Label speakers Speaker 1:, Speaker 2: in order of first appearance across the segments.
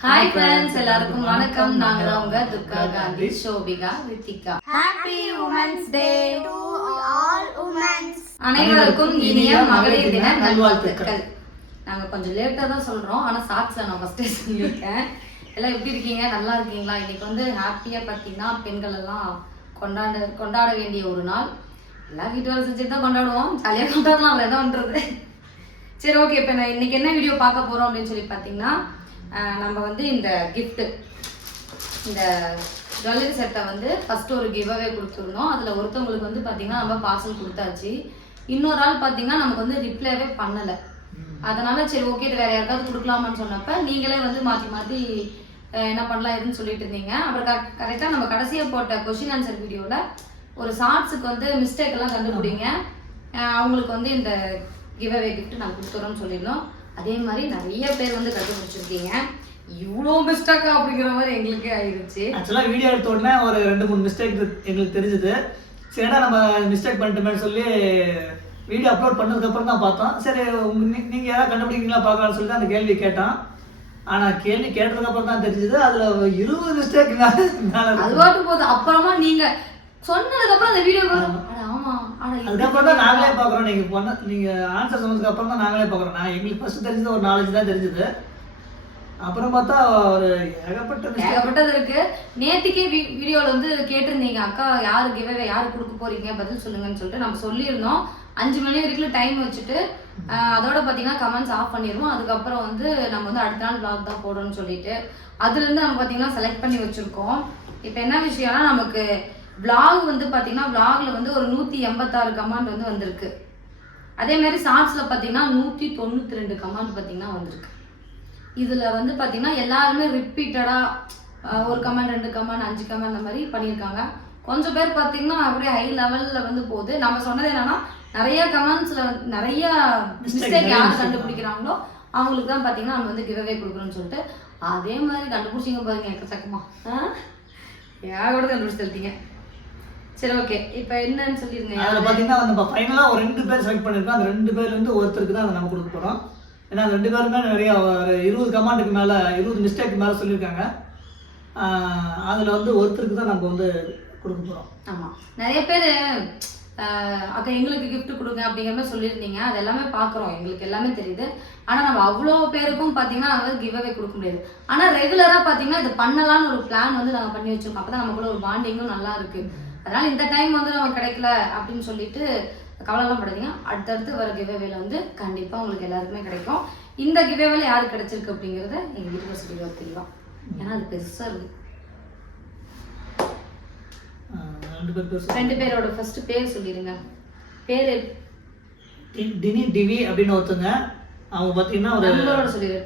Speaker 1: hi friends எல்லாருக்கும் வணக்கம் நாங்க தான் உங்க Durga Gandhi Shobika Rithika
Speaker 2: happy women's day to all women's
Speaker 1: அனைவருக்கும் இனிய மகளிர் தின நல்வாழ்த்துக்கள் நாங்க கொஞ்சம் லேட்டா தான் சொல்றோம் ஆனா சாட்ஸ்ல நான் ஃபர்ஸ்டே சொல்லியிருக்கேன் எல்லாம் எப்படி இருக்கீங்க நல்லா இருக்கீங்களா இன்னைக்கு வந்து ஹாப்பியா பார்த்தீங்கன்னா பெண்கள் எல்லாம் கொண்டாட கொண்டாட வேண்டிய ஒரு நாள் எல்லா வீட்டு வேலை செஞ்சு தான் கொண்டாடுவோம் ஜாலியாக கொண்டாடலாம் அவ்வளோ தான் பண்ணுறது சரி ஓகே இப்போ நான் இன்னைக்கு என்ன வீடியோ பார்க்க போகிறோம் அப்படின்னு சொல்லி பார்த்தீங்கன்னா நம்ம வந்து இந்த கிஃப்ட்டு இந்த ஜுவல்லரி செட்டை வந்து ஃபஸ்ட்டு ஒரு கிவ் அவே கொடுத்துருந்தோம் அதில் ஒருத்தவங்களுக்கு வந்து பார்த்தீங்கன்னா நம்ம பார்சல் கொடுத்தாச்சு இன்னொரு ஆள் பார்த்தீங்கன்னா நமக்கு வந்து ரிப்ளைவே பண்ணலை அதனால சரி ஓகே இது வேற யாருக்காவது கொடுக்கலாமான்னு சொன்னப்ப நீங்களே வந்து மாற்றி மாற்றி என்ன பண்ணலாம் எதுன்னு சொல்லிட்டு இருந்தீங்க அப்புறம் கரெக்டாக நம்ம கடைசியாக போட்ட கொஷின் ஆன்சர் வீடியோவில் ஒரு ஷார்ட்ஸுக்கு வந்து மிஸ்டேக் எல்லாம் கண்டுபிடிங்க அவங்களுக்கு வந்து இந்த கிவ் அவே கிஃப்ட் நாங்கள் கொடுத்துறோம்னு சொல்லியிருந்தோம் அதே மாதிரி நிறைய பேர் வந்து கண்டுபிடிச்சிருக்கீங்க இவ்வளோ மிஸ்டேக்கா அப்படிங்கிற மாதிரி எங்களுக்கே ஆயிருச்சு
Speaker 3: ஆக்சுவலாக வீடியோ எடுத்த உடனே ஒரு ரெண்டு மூணு மிஸ்டேக் எங்களுக்கு தெரிஞ்சுது சரிடா நம்ம மிஸ்டேக் பண்ணிட்டோமேனு சொல்லி வீடியோ அப்லோட் பண்ணதுக்கப்புறம் தான் பார்த்தோம் சரி உங்க நீங்கள் யாராவது கண்டுபிடிக்கிறீங்களா பார்க்கலாம்னு சொல்லி அந்த கேள்வி கேட்டோம் ஆனால் கேள்வி கேட்டதுக்கப்புறம் தான் தெரிஞ்சது அதில் இருபது மிஸ்டேக்
Speaker 1: அது வாட்டும் போது அப்புறமா நீங்கள் சொன்னதுக்கப்புறம் அந்த வீடியோ ஆமாம்
Speaker 3: நாங்களே பார்க்குறோம் நீங்கள் பண்ண நீங்கள் ஆன்சர் சொன்னதுக்கு அப்புறம் தான் நாங்களே பார்க்குறோம் நான் எங்களுக்கு ஃபஸ்ட்டு தெரிஞ்சது ஒரு நாலேஜ் தான் தெரிஞ்சது அப்புறம் பார்த்தா ஒரு ஏகப்பட்ட
Speaker 1: ஏகப்பட்டது இருக்கு நேத்திக்கே வீடியோல வந்து கேட்டிருந்தீங்க அக்கா யாரு கிவே யாரு கொடுக்க போறீங்க பதில் சொல்லுங்கன்னு சொல்லிட்டு நம்ம சொல்லியிருந்தோம் அஞ்சு மணி வரைக்கும் டைம் வச்சுட்டு அதோட பார்த்தீங்கன்னா கமெண்ட்ஸ் ஆஃப் பண்ணிடுவோம் அதுக்கப்புறம் வந்து நம்ம வந்து அடுத்த நாள் பிளாக் தான் போடணும்னு சொல்லிட்டு அதுலேருந்து நம்ம பார்த்தீங்கன்னா செலக்ட் பண்ணி வச்சுருக்கோம் இப்போ என்ன விஷயம்னா நமக்கு விலாக் வந்து பார்த்தீங்கன்னா விலாகில் வந்து ஒரு நூற்றி எண்பத்தாறு கமாண்ட் வந்து வந்திருக்கு அதே மாதிரி ஷார்ட்ஸில் பார்த்தீங்கன்னா நூற்றி தொண்ணூற்றி ரெண்டு கமாண்ட் பார்த்தீங்கன்னா வந்திருக்கு இதில் வந்து பார்த்தீங்கன்னா எல்லாருமே ரிப்பீட்டடாக ஒரு கமாண்ட் ரெண்டு கமாண்ட் அஞ்சு கமாண்ட் அந்த மாதிரி பண்ணியிருக்காங்க கொஞ்சம் பேர் பார்த்தீங்கன்னா அப்படியே ஹை லெவலில் வந்து போகுது நம்ம சொன்னது என்னன்னா நிறைய கமெண்ட்ஸில் நிறைய மிஸ்டேக் யார் கண்டுபிடிக்கிறாங்களோ அவங்களுக்கு தான் பார்த்தீங்கன்னா நம்ம வந்து கிரவே கொடுக்குறோன்னு சொல்லிட்டு அதே மாதிரி கண்டுபிடிச்சிங்க பாருங்க எக்கச்சக்கமாக ஆ யாரோட கண்டுபிடிச்சிருக்கீங்க சரி ஓகே இப்போ என்னன்னு சொல்லிருங்க
Speaker 3: அதில் பார்த்தீங்கன்னா நம்ம ஃபைனலாக ஒரு ரெண்டு பேர் செலக்ட் பண்ணியிருக்கோம் அந்த ரெண்டு பேர் வந்து ஒருத்தருக்கு தான் அதை நம்ம கொடுக்க போகிறோம் ஏன்னா ரெண்டு பேருமே நிறைய ஒரு இருபது கமாண்டுக்கு மேலே இருபது மிஸ்டேக் மேலே சொல்லியிருக்காங்க அதில் வந்து ஒருத்தருக்கு தான் நம்ம வந்து கொடுக்க போகிறோம்
Speaker 1: ஆமாம் நிறைய பேர் அக்கா எங்களுக்கு கிஃப்ட் கொடுங்க அப்படிங்கிற மாதிரி சொல்லியிருந்தீங்க அது எல்லாமே பார்க்குறோம் எங்களுக்கு எல்லாமே தெரியுது ஆனால் நம்ம அவ்வளோ பேருக்கும் பார்த்தீங்கன்னா நாங்கள் கிவ் அவே கொடுக்க முடியாது ஆனால் ரெகுலராக பார்த்தீங்கன்னா இது பண்ணலான்னு ஒரு பிளான் வந்து நாங்கள் பண்ணி வச்சுருக்கோம் அப்போ தான் நம்ம கூட ஒரு பாண்டிங்கும் நல்லா இருக்குது அதனால இந்த டைம் வந்து நம்ம கிடைக்கல அப்படின்னு சொல்லிட்டு கவலைலாம் படுத்தீங்க அடுத்தடுத்து வர கிவ்வேவேல வந்து கண்டிப்பாக உங்களுக்கு எல்லாருக்குமே கிடைக்கும் இந்த கிவ்வேவேல யாருக்கு கிடைச்சிருக்கு அப்படிங்கிறத எங்கள் வீட்டுக்கு சொல்லி தெரியலாம் ஏன்னா அது பெருசாக இருக்குது ரெண்டு பேரோட ஃபர்ஸ்ட் பேர் சொல்லிடுங்க பேர்
Speaker 3: டினி டிவி அப்படின்னு ஒருத்தங்க
Speaker 1: அவங்க பார்த்தீங்கன்னா ஒரு நம்பரோட சொல்லிடு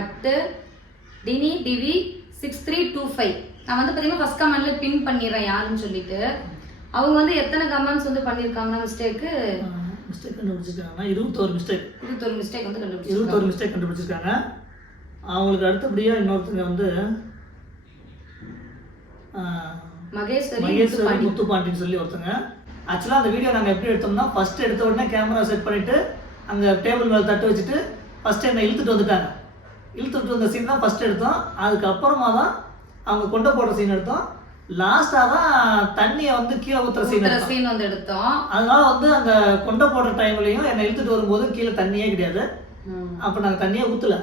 Speaker 1: at tiny TV six three two five நான் வந்து பார்த்தீங்கன்னா ஃபஸ்ட் கமெண்ட்ல பின் பண்ணிடுறேன் யாருன்னு சொல்லிட்டு அவங்க வந்து எத்தனை கமெண்ட்ஸ் வந்து பண்ணியிருக்காங்க மிஸ்டேக்கு
Speaker 3: மிஸ்டேக் கண்டுபிடிச்சிருக்காங்கன்னா இருபத்தோரு மிஸ்டேக்
Speaker 1: இருபத்தோரு மிஸ்டேக் வந்து கண்டுபிடிச்சி
Speaker 3: இருபத்தோரு மிஸ்டேக் கண்டுபிடிச்சிருக்காங்க அவங்களுக்கு அடுத்தபடியாக இன்னொருத்தங்க வந்து
Speaker 1: மகேஸ்வரி மகேஸ்வரி முத்துப்பாண்டின்னு சொல்லி ஒருத்தங்க
Speaker 3: ஆக்சுவலாக அந்த வீடியோ நாங்கள் எப்படி எடுத்தோம்னா ஃபர்ஸ்ட் எடுத்த உடனே கேமரா செட் பண்ணிட்டு அங்கே டேபிள் மேலே தட்டு வச்சுட்டு ஃபஸ்ட்டு என்னை இழுத்துட்டு வந்துட்டாங்க இழுத்துட்டு வந்த சீன் தான் ஃபஸ்ட்டு எடுத்தோம் அதுக்கப்புறமா தான் அவங்க கொண்ட போடுற சீன் எடுத்தோம் லாஸ்டா தான் தண்ணியை வந்து கீழே ஊத்துற
Speaker 1: சீன் சீன் வந்து எடுத்தோம்
Speaker 3: அதனால வந்து அந்த கொண்ட போடுற டைம்லயும் என்னை இழுத்துட்டு வரும்போது கீழே தண்ணியே கிடையாது அப்ப நாங்க தண்ணியே ஊத்தல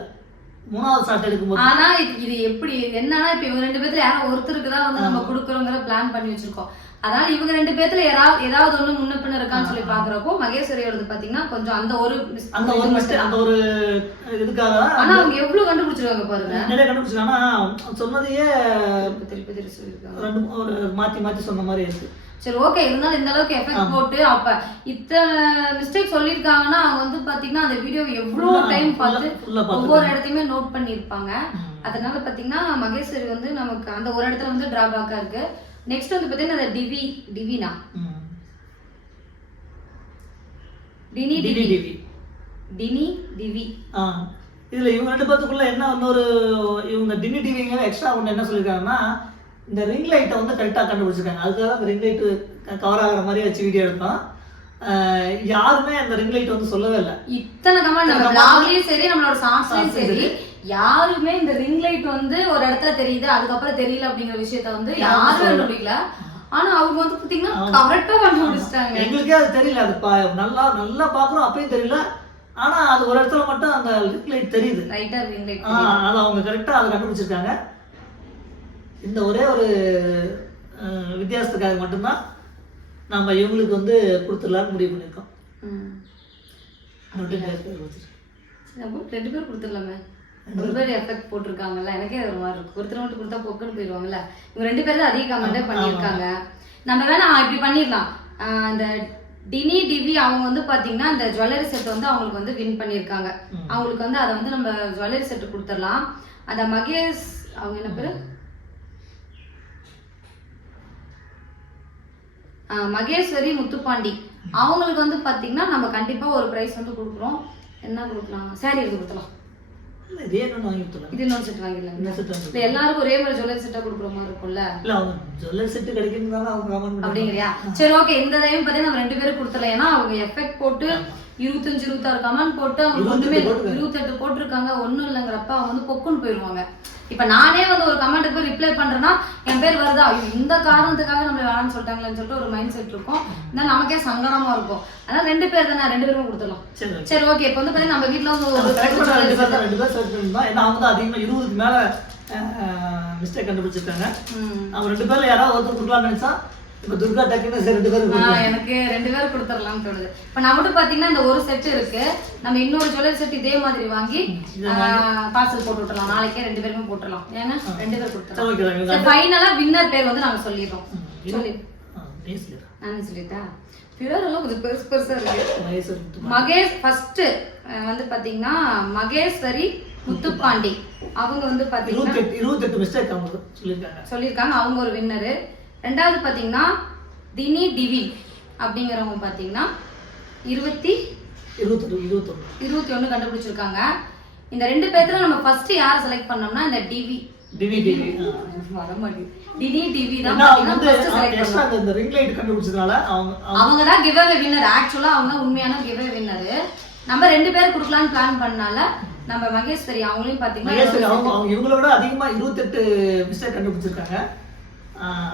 Speaker 3: மூணாவது ஷாட் எடுக்கும்போது
Speaker 1: ஆனா இது எப்படி என்னன்னா இப்ப இவங்க ரெண்டு பேர்த்துல யாரோ ஒருத்தருக்கு தான் வந்து நம்ம குடுக்கறோம்ங்கற பிளான் பண்ணி வச்சிருக்கோம் அதனால இவங்க ரெண்டு பேர்த்துல ஏதாவது ஏதாவது ஒண்ணு முன்ன இருக்கான்னு சொல்லி பாக்குறப்போ மகேஸ்வரியோடது பாத்தீங்கன்னா கொஞ்சம் அந்த ஒரு
Speaker 3: அந்த ஒரு அந்த ஒரு இதுக்காக
Speaker 1: ஆனா அவங்க எவ்வளவு கண்டுபிடிச்சிருக்காங்க பாருங்க
Speaker 3: நிறைய கண்டுபிடிச்சிருக்காங்க சொன்னதையே திருப்பி திருப்பி சொல்லியிருக்காங்க ரெண்டு ஒரு மாத்தி மாத்தி சொன்ன மாதிரி இருக்கு
Speaker 1: சரி ஓகே இருந்தாலும் இந்த அளவுக்கு எஃபெக்ட் போட்டு அப்ப இத்தனை மிஸ்டேக் சொல்லியிருக்காங்கன்னா அவங்க வந்து பாத்தீங்கன்னா அந்த வீடியோ எவ்வளவு டைம் பார்த்து ஒவ்வொரு இடத்தையுமே நோட் பண்ணிருப்பாங்க அதனால பாத்தீங்கன்னா மகேஸ்வரி வந்து நமக்கு அந்த ஒரு இடத்துல வந்து டிராபேக்கா இருக்கு நெக்ஸ்ட் வந்து பாத்தீங்கன்னா டிவி டிவினா டினி டிவி டினி டிவி
Speaker 3: இதுல இவங்க ரெண்டு பேத்துக்குள்ள என்ன ஒரு இவங்க டினி டிவிங்க எக்ஸ்ட்ரா ஒன்று என்ன சொல்லியிருக்காங்கன்னா இந்த ரிங் லைட்டை வந்து கரெக்டாக கண்டுபிடிச்சிருக்காங்க அதுக்காக அந்த ரிங் லைட்டு கவர் ஆகிற மாதிரி வச்சு வீடியோ எடுத்தோம் யாருமே அந்த ரிங் லைட் வந்து சொல்லவே இல்லை
Speaker 1: இத்தனை கமெண்ட் நம்ம பிளாக்லயும் சரி நம்மளோட சாங்ஸ்லையும் சரி யாருமே இந்த ரிங் லைட் வந்து ஒரு இடத்துல தெரியுது அதுக்கப்புறம் தெரியல அப்படிங்கிற விஷயத்த வந்து யாரும் முடியல ஆனா அவங்க வந்து பாத்தீங்கன்னா கரெக்டா கண்டுபிடிச்சிட்டாங்க
Speaker 3: எங்களுக்கே அது தெரியல அது நல்லா நல்லா பாக்குறோம் அப்பயும் தெரியல ஆனா அது ஒரு இடத்துல மட்டும் அந்த ரிங் லைட் தெரியுது ரைட்டா ரிங் லைட் அது அவங்க கரெக்டா அதை கண்டுபிடிச்சிருக்காங்க இந்த ஒரே ஒரு வித்தியாசத்துக்காக மட்டும்தான் நம்ம இவங்களுக்கு வந்து கொடுத்துடலாம்னு முடிவு பண்ணியிருக்கோம்
Speaker 1: ரெண்டு ரெண்டு பேர் கொடுத்துடலாமே ஒரு பேர் எஃபெக்ட் போட்டிருக்காங்கல்ல எனக்கே ஒரு மாதிரி இருக்கும் ஒருத்தர் மட்டும் கொடுத்தா பொக்குன்னு போயிடுவாங்கல்ல இவங்க ரெண்டு பேரும் தான் அதிக கமெண்டே பண்ணியிருக்காங்க நம்ம வேணா இப்படி பண்ணிடலாம் அந்த டினி டிவி அவங்க வந்து பாத்தீங்கன்னா அந்த ஜுவல்லரி செட் வந்து அவங்களுக்கு வந்து வின் பண்ணியிருக்காங்க அவங்களுக்கு வந்து அதை வந்து நம்ம ஜுவல்லரி செட் கொடுத்துடலாம் அந்த மகேஷ் அவங்க என்ன பேரு மகேஸ்வரி முத்துப்பாண்டி அவங்களுக்கு வந்து பார்த்தீங்கன்னா நம்ம கண்டிப்பாக ஒரு ப்ரைஸ் வந்து கொடுக்குறோம் என்ன கொடுக்கலாம் சாரி எடுத்து கொடுக்கலாம் இது செட் எல்லாருக்கும் ஒரே மாதிரி ஜுவல்லரி கொடுக்குற மாதிரி இருக்கும்ல
Speaker 3: அவங்க
Speaker 1: சரி ஓகே பார்த்தீங்கன்னா நம்ம ரெண்டு பேரும் ஏன்னா அவங்க எஃபெக்ட் போட்டு இருபத்தஞ்சு இருபத்தாறு கமெண்ட் போட்டு அவங்க ஒண்ணுமே இருபத்தெட்டு போட்டிருக்காங்க ஒன்றும் இல்லைங்கிறப்ப அவங்க வந்து பொக்குன்னு போயிடுவாங்க இப்போ நானே வந்து ஒரு கமெண்ட்டுக்கு போய் ரிப்ளை பண்ணுறேன்னா என் பேர் வருதா இந்த காரணத்துக்காக நம்ம வேணாம்னு சொல்லிட்டாங்களேன்னு சொல்லிட்டு ஒரு மைண்ட் செட் இருக்கும் இருந்தாலும் நமக்கே சங்கடமா இருக்கும் அதனால் ரெண்டு பேர் தானே ரெண்டு பேரும் கொடுத்துடலாம் சரி ஓகே இப்போ வந்து பார்த்தீங்கன்னா நம்ம வீட்டில் வந்து ஒரு
Speaker 3: ரெண்டு பேர் செலக்ட் ஏன்னா அவங்க அதிகமாக இருபதுக்கு மேலே மிஸ்டேக் கண்டுபிடிச்சிருக்காங்க அவங்க ரெண்டு பேர்ல யாராவது ஒருத்தர் கொடுக்கலாம்னு நினைச்சா இப்போ துர்கா டக்குன்னு சரி ரெண்டு பேரும்
Speaker 1: எனக்கு ரெண்டு பேரும் கொடுத்துடலாம்னு தோணுது இப்போ மட்டும் பார்த்தீங்கன்னா இந்த ஒரு செட் இருக்கு நம்ம இன்னொரு ஜுவல்லரி செட் இதே மாதிரி வாங்கி பார்சல் போட்டு விட்டுலாம் நாளைக்கே ரெண்டு பேருமே போட்டுடலாம் ஏன்னா ரெண்டு பேர்
Speaker 3: கொடுத்துடலாம்
Speaker 1: ஃபைனலாக வின்னர் பேர் வந்து நாங்கள் சொல்லிடுறோம் சொல்லி நான் சொல்லிட்டா பியூரெல்லாம் கொஞ்சம் பெருசு பெருசாக
Speaker 3: இருக்கு
Speaker 1: மகேஷ் ஃபர்ஸ்ட் வந்து பார்த்தீங்கன்னா மகேஸ்வரி முத்துப்பாண்டி அவங்க வந்து
Speaker 3: பார்த்தீங்கன்னா இருபத்தெட்டு மிஸ்டேக் அவங்க சொல்லியிருக்காங்க
Speaker 1: சொல்லியிருக்காங்க அவங்க ஒரு வின்னரு ரெண்டாவது பார்த்தீங்கன்னா தினி டிவி அப்படிங்கிறவங்க பார்த்தீங்கன்னா இருபத்தி
Speaker 3: இருபத்தி
Speaker 1: ஒன்று கண்டுபிடிச்சிருக்காங்க இந்த ரெண்டு பேர்த்துல நம்ம ஃபர்ஸ்ட் யாரை செலக்ட் பண்ணோம்னா இந்த TV TV TV tiny TV ஆக்சுவலா அவங்க உண்மையான கிவ் அவே நம்ம ரெண்டு பேர் கொடுக்கலாம்னு பிளான் பண்ணனால நம்ம மகேஸ்வரி அவங்களையும்
Speaker 3: பாத்தீங்கன்னா அவங்க இவங்களோட அதிகமா இருபத்தெட்டு கண்டுபிடிச்சிருக்காங்க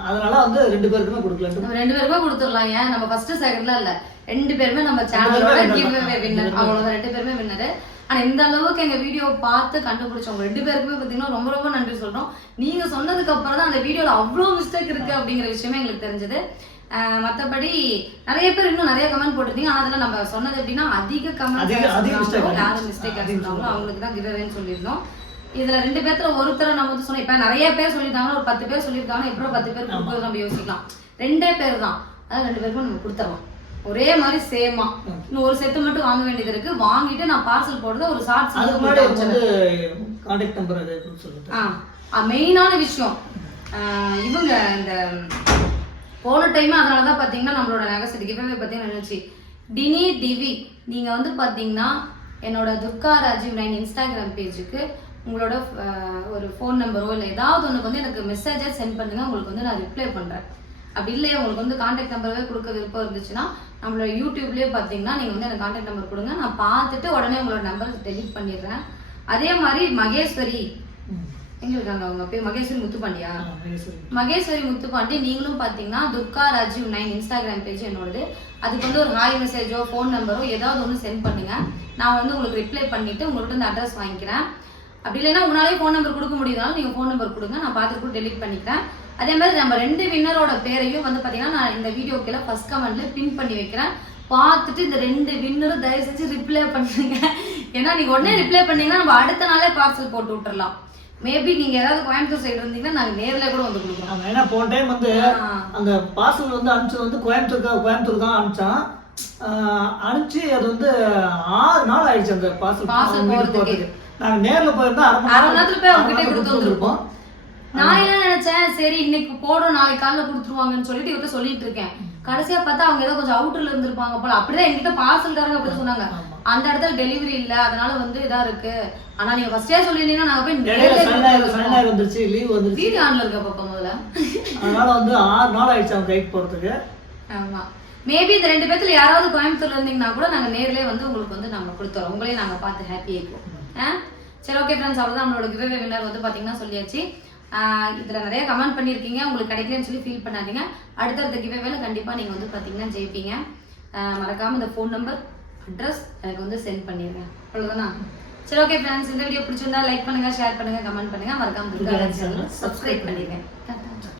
Speaker 3: அதனால வந்து ரெண்டு பேருக்குமே கொடுக்கலாம்
Speaker 1: ரெண்டு பேருக்கும் கொடுத்துடலாம் ஏன் நம்ம ஃபர்ஸ்ட் செகண்ட்ல இல்ல ரெண்டு பேருமே நம்ம சேனலோட கிவ்வே வின்னர் அவங்களோட ரெண்டு பேருமே வின்னர் ஆனா இந்த அளவுக்கு எங்க வீடியோ பார்த்து கண்டுபிடிச்சவங்க ரெண்டு பேருக்குமே பாத்தீங்கன்னா ரொம்ப ரொம்ப நன்றி சொல்றோம் நீங்க சொன்னதுக்கு அப்புறம் தான் அந்த வீடியோல அவ்வளவு மிஸ்டேக் இருக்கு அப்படிங்கிற விஷயமே எங்களுக்கு தெரிஞ்சது மத்தபடி நிறைய பேர் இன்னும் நிறைய கமெண்ட் போட்டிருக்கீங்க ஆனா அதுல நம்ம சொன்னது எப்படின்னா அதிக கமெண்ட் யாரும் மிஸ்டேக் இருந்தாங்களோ அவங்களுக்கு தான் கிவ்வேன்னு சொல்லியிருந்தோம் இதுல ரெண்டு பேர்த்துல ஒருத்தரை நம்ம வந்து சொல்லி இப்ப நிறைய பேர் சொல்லிருக்காங்க ஒரு பத்து பேர் சொல்லியிருக்காங்க எப்படி பத்து பேர் கொடுக்கறது நம்ம யோசிக்கலாம் ரெண்டே பேர் தான் அதாவது ரெண்டு பேருக்கும் நம்ம கொடுத்துருவோம் ஒரே மாதிரி சேமா இன்னும் ஒரு செட்டு மட்டும் வாங்க வேண்டியது இருக்கு வாங்கிட்டு நான் பார்சல் போடுறது ஒரு
Speaker 3: ஷார்ட்ஸ்
Speaker 1: மெயினான விஷயம் இவங்க இந்த போன டைம் அதனாலதான் பாத்தீங்கன்னா நம்மளோட நகைசரி எப்பவுமே பார்த்தீங்கன்னா நிகழ்ச்சி டினி டிவி நீங்க வந்து பாத்தீங்கன்னா என்னோட துர்கா ராஜீவ் நைன் இன்ஸ்டாகிராம் பேஜுக்கு உங்களோட ஒரு ஃபோன் நம்பரோ இல்லை ஏதாவது ஒன்று வந்து எனக்கு மெசேஜை சென்ட் பண்ணுங்கள் உங்களுக்கு வந்து நான் ரிப்ளை பண்ணுறேன் அப்படி இல்லையா உங்களுக்கு வந்து காண்டாக்ட் நம்பரவே கொடுக்க விருப்பம் இருந்துச்சுன்னா நம்மளோட யூடியூப்லேயே பார்த்தீங்கன்னா நீங்கள் வந்து எனக்கு காண்டாக்ட் நம்பர் கொடுங்க நான் பார்த்துட்டு உடனே உங்களோட நம்பர் டெலிட் பண்ணிடுறேன் அதே மாதிரி மகேஸ்வரி எங்க இருக்காங்க அவங்க பேர் மகேஸ்வரி முத்துப்பாண்டியா மகேஸ்வரி முத்துப்பாண்டி நீங்களும் பார்த்தீங்கன்னா Durga Rajiv nine Instagram page என்னோடது அதுக்கு வந்து ஒரு ஹாய் மெசேஜோ ஃபோன் நம்பரோ ஏதாவது ஒன்று சென்ட் பண்ணுங்க நான் வந்து உங்களுக்கு ரிப்ளை பண்ணிட்டு உங்கள்கிட்ட இந்த அட்ரஸ் வாங்கிக்கிறேன் அப்படி இல்லைன்னா உங்களாலே ஃபோன் நம்பர் கொடுக்க முடியுதாலும் நீங்கள் ஃபோன் நம்பர் கொடுங்க நான் பார்த்துட்டு கூட டெலிட் பண்ணிக்கிறேன் அதே மாதிரி நம்ம ரெண்டு வின்னரோட பேரையும் வந்து பார்த்தீங்கன்னா நான் இந்த கீழே ஃபர்ஸ்ட் கமெண்ட்ல பின் பண்ணி வைக்கிறேன் பார்த்துட்டு இந்த ரெண்டு வின்னரும் தயவு செஞ்சு ரிப்ளை பண்ணுங்க ஏன்னா நீங்கள் உடனே ரிப்ளை பண்ணீங்கன்னா நம்ம அடுத்த நாளே பார்சல் போட்டு விட்டுரலாம் மேபி நீங்க ஏதாவது கோயம்புத்தூர் சைடு இருந்தீங்கன்னா நாங்க நேர்ல கூட வந்து கொடுக்கலாம்
Speaker 3: ஏன்னா போன டைம் வந்து அந்த பார்சல் வந்து அனுப்பிச்சது வந்து கோயம்புத்தூர் கோயம்புத்தூர் தான் அனுப்பிச்சோம் அனுப்பிச்சு அது வந்து ஆறு நாள் ஆயிடுச்சு அந்த பார்சல் பார்சல் போகிறதுக்கு நாங்க நேர்ல போயிருந்தா அரை மணி நேரத்துல போய் அவங்க கிட்ட கொடுத்து வந்திருப்போம்
Speaker 1: நான் என்ன நினைச்சேன் சரி இன்னைக்கு போடும் நாளைக்கு காலைல கொடுத்துருவாங்கன்னு சொல்லிட்டு இவர்கிட்ட சொல்லிட்டு இருக்கேன் கடைசியா பார்த்தா அவங்க ஏதோ கொஞ்சம் அவுட்டர்ல இருந்திருப்பாங்க போல அப்படிதான் எங்கிட்ட பார்சல்காரங்க அப்படி சொன்னாங்க அந்த இடத்துல டெலிவரி இல்ல அதனால வந்து இதா இருக்கு ஆனா நீங்க ஃபர்ஸ்டே சொல்லிருந்தீங்கன்னா நாங்க
Speaker 3: போய் வந்துருச்சு லீவ்
Speaker 1: வந்து ஆன்ல இருக்க பாப்பா போறதுக்கு ஆமா மேபி இந்த ரெண்டு பேத்துல யாராவது கோயம்புத்தூர்ல இருந்தீங்கன்னா கூட நாங்க நேர்லயே வந்து உங்களுக்கு வந்து நாங்க கொடுத்துறோம் உங்களையும் நாங்க பார்த்து ஹாப்பி ஆயிப்போம் ஆ சரி ஓகே ஃப்ரெண்ட்ஸ் அவ்வளோதான் நம்மளோட கிவ்வே வின்னர் வந்து பார்த்தீங்கன்னா சொல்லியாச்சு இதில் நிறைய கமெண்ட் பண்ணியிருக்கீங்க உங்களுக்கு கிடைக்கலன்னு சொல்லி ஃபீல் பண்ணாதீங்க அடுத்தடுத்த கிவ்வேவேல கண்டிப்பாக நீங்கள் வந்து பார்த்தீங்கன்னா ஜெயிப்பீங்க மறக்காமல் இந்த ஃபோன் நம்பர் அட்ரஸ் எனக்கு வந்து சென்ட் பண்ணிடுங்க அவ்வளோதானா சரி ஓகே ஃப்ரெண்ட்ஸ் இந்த வீடியோ பிடிச்சிருந்தா லைக் பண்ணுங்கள் ஷேர் பண்ணுங்கள் கமெண்ட் பண்ணுங்கள் மறக்காமல் சப்ஸ்கிரைப் பண்ணிடுங்க